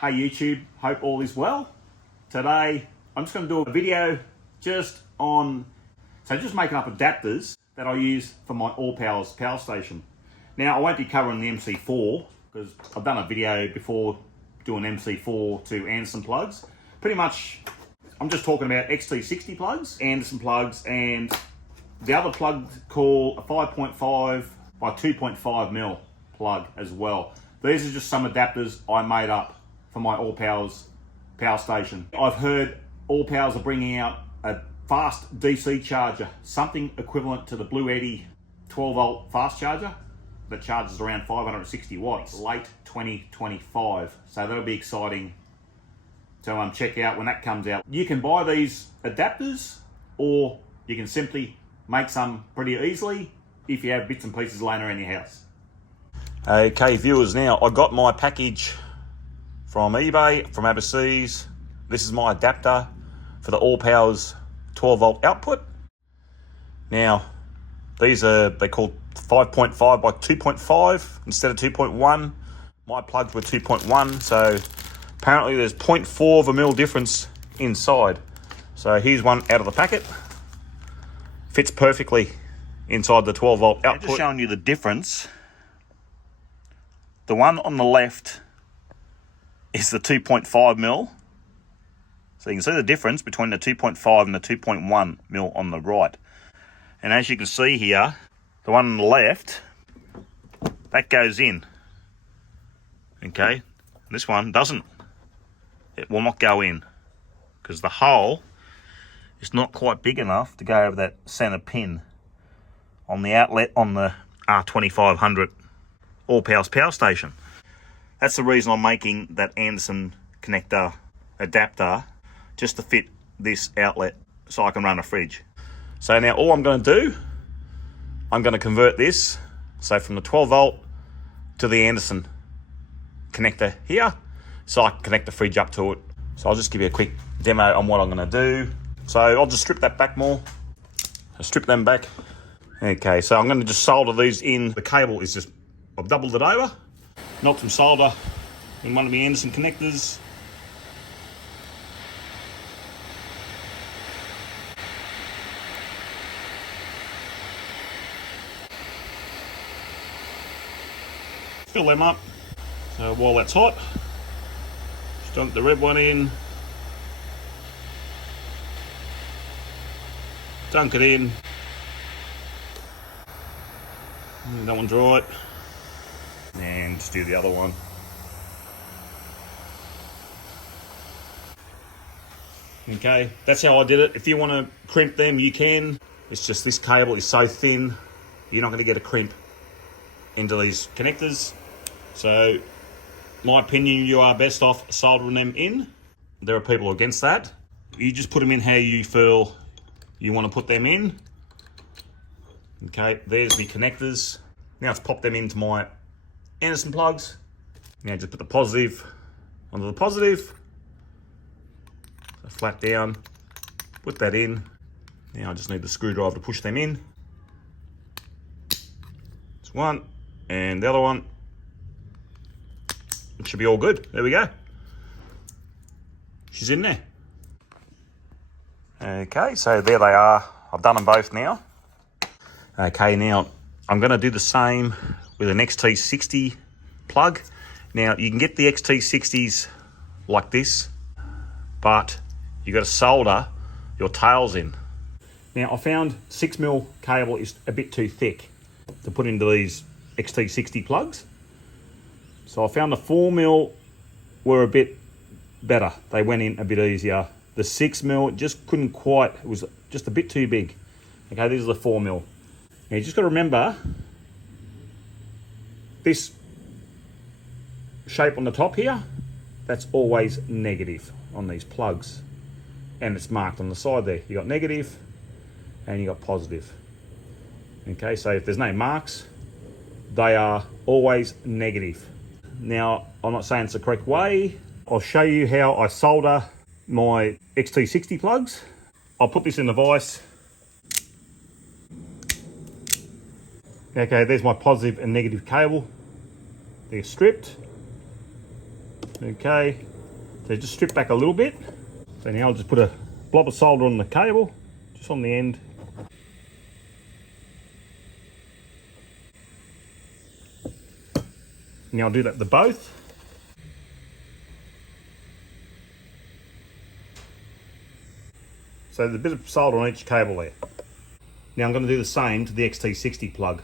Hey YouTube, hope all is well. Today I'm just going to do a video just making up adapters that I use for my allpowers power station. Now I won't be covering the MC4 because I've done a video before doing MC4 to Anderson plugs. Pretty much I'm just talking about XT60 plugs, Anderson plugs, and the other plug called a 5.5 by 2.5 mil plug as well. These are just some adapters I made up for my allpowers power station. I've heard allpowers are bringing out a fast DC charger, something equivalent to the Blue Eddy 12 volt fast charger that charges around 560 watts, late 2025. So that'll be exciting to check out when that comes out. You can buy these adapters, or you can simply make some pretty easily if you have bits and pieces laying around your house. Okay viewers, now I got my package from eBay, from overseas. This is my adapter for the allpowers 12 volt output. Now these are, they're called 5.5 by 2.5 instead of 2.1. My plugs were 2.1, so apparently there's 0.4 of a mil difference inside. So here's one out of the packet. Fits perfectly inside the 12 volt output. Just showing you the difference. The one on the left is the 2.5 mil. So you can see the difference between the 2.5 and the 2.1 mil on the right. And as you can see here, the one on the left, that goes in. Okay, this one doesn't. It will not go in because the hole is not quite big enough to go over that center pin on the outlet on the R2500 allpowers power station. That's the reason I'm making that Anderson connector adapter, just to fit this outlet so I can run a fridge. So now all I'm going to do, I'm going to convert this, so from the 12 volt to the Anderson connector here, so I can connect the fridge up to it. So I'll just give you a quick demo on what I'm going to do. So I'll just strip that back more. I'll strip them back. Okay, so I'm going to just solder these in. The cable is just, I've doubled it over, knocked some solder in one of the Anderson connectors. Fill them up. So while that's hot, just dunk the red one in. Dunk it in. That one dry it. And just do the other one. Okay, that's how I did it. If you want to crimp them, you can. It's just this cable is so thin, you're not going to get a crimp into these connectors. So, my opinion, you are best off soldering them in. There are people against that. You just put them in how you feel you want to put them in. Okay, there's the connectors. Now let's pop them into my Anderson plugs. Now just put the positive onto the positive. So flat down, put that in. Now I just need the screwdriver to push them in. It's one, and the other one. It should be all good. There we go. She's in there. Okay, so there they are. I've done them both now. Okay, now I'm going to do the same with an XT60 plug. Now you can get the XT60s like this, but you got to solder your tails in. Now I found 6mm cable is a bit too thick to put into these XT60 plugs. So I found the 4mm were a bit better. They went in a bit easier. The 6mm just couldn't quite, it was just a bit too big. Okay, this is the 4mm. Now you just got to remember this shape on the top here, that's always negative on these plugs. And it's marked on the side there. You got negative and you got positive. Okay, so if there's no marks, they are always negative. Now, I'm not saying it's the correct way. I'll show you how I solder my XT60 plugs. I'll put this in the vise. Okay, there's my positive and negative cable. They're stripped. Okay, so just strip back a little bit. So now I'll just put a blob of solder on the cable, just on the end. Now I'll do that to both. So there's a bit of solder on each cable there. Now I'm going to do the same to the XT60 plug.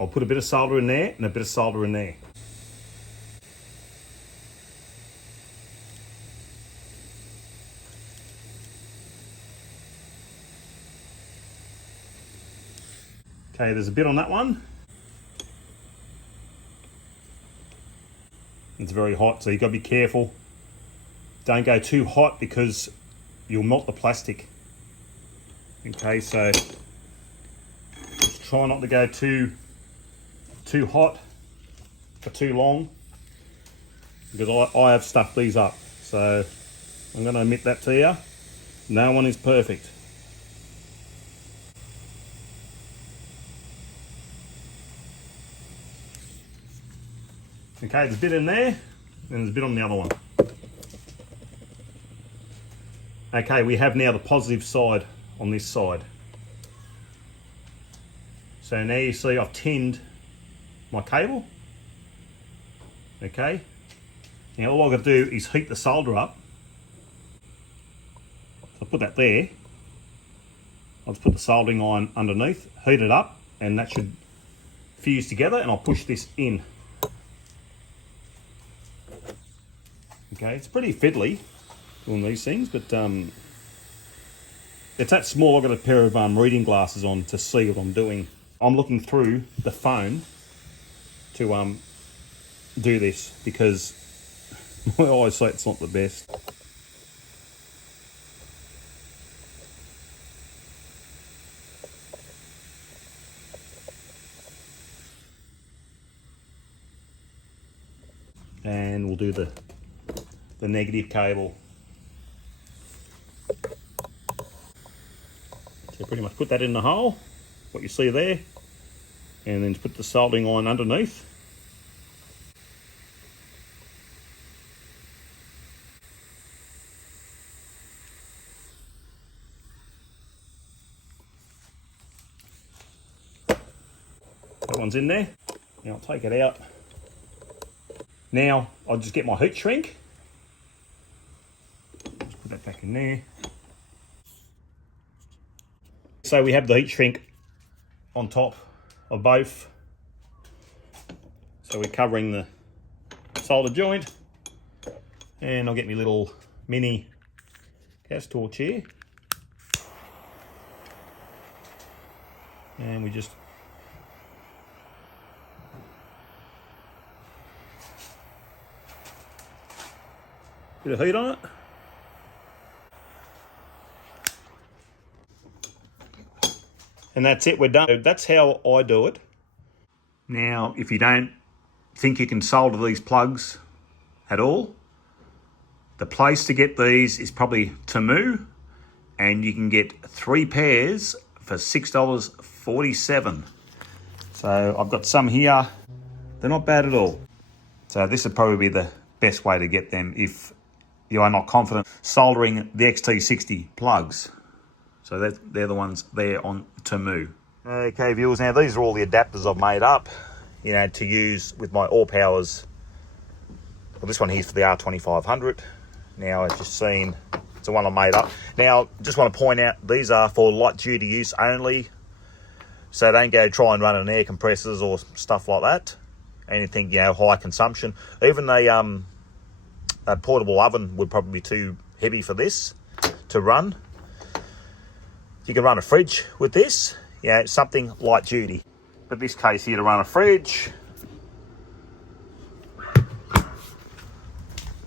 I'll put a bit of solder in there and a bit of solder in there. Okay, there's a bit on that one. It's very hot, so you've got to be careful. Don't go too hot because you'll melt the plastic. Okay, so just try not to go too hot for too long, because I have stuffed these up. So I'm going to admit that to you. No one is perfect. Okay, there's a bit in there, and there's a bit on the other one. Okay, we have now the positive side on this side. So now you see I've tinned my cable. Okay, now all I've got to do is heat the solder up. So I'll put that there. I'll just put the soldering iron underneath, heat it up, and that should fuse together, and I'll push this in. Okay, it's pretty fiddly doing these things, but it's that small. I've got a pair of reading glasses on to see what I'm doing. I'm looking through the phone to do this because my eyesight's not the best. And we'll do the negative cable. So pretty much put that in the hole, what you see there, and then put the soldering iron underneath. That one's in there. Now I'll take it out. Now I'll just get my heat shrink. Just put that back in there. So we have the heat shrink on top of both. So we're covering the solder joint. And I'll get my little mini gas torch here. And we just bit of heat on it. And that's it, we're done. That's how I do it. Now, if you don't think you can solder these plugs at all, the place to get these is probably Temu, and you can get 3 pairs for $6.47. So I've got some here. They're not bad at all. So this would probably be the best way to get them if you are not confident soldering the XT60 plugs. So they're the ones there on Temu. Okay, viewers, now these are all the adapters I've made up, you know, to use with my allpowers. Well, this one here's for the R2500. Now, I've just seen, it's the one I made up. Now, just want to point out, these are for light duty use only. So don't go try and run an air compressors or stuff like that. Anything, you know, high consumption. Even a portable oven would probably be too heavy for this to run. You can run a fridge with this, you know, something light duty. But this case here, to run a fridge,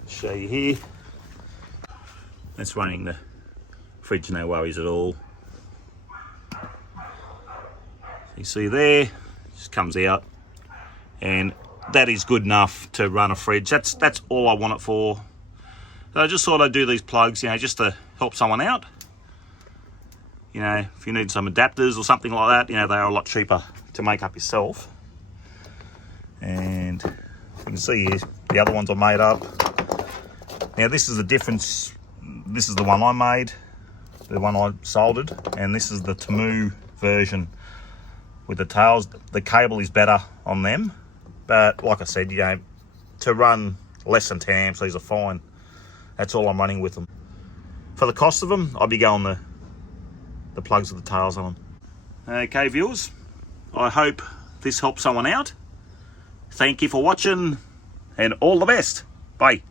show you here. That's running the fridge, no worries at all. You see there, just comes out, and that is good enough to run a fridge. That's all I want it for. So I just thought I'd do these plugs, you know, just to help someone out. You know, if you need some adapters or something like that, you know, they are a lot cheaper to make up yourself. And you can see here, The other ones I made up. Now this is the difference. This is the one I made, the one I soldered, and this is the Temu version with the tails. The cable is better on them, but like I said, you know, to run less than 10 amps, these are fine. That's all I'm running with them. For the cost of them, I'd be going the plugs with the tails on them. Okay, viewers, I hope this helps someone out. Thank you for watching, and all the best. Bye.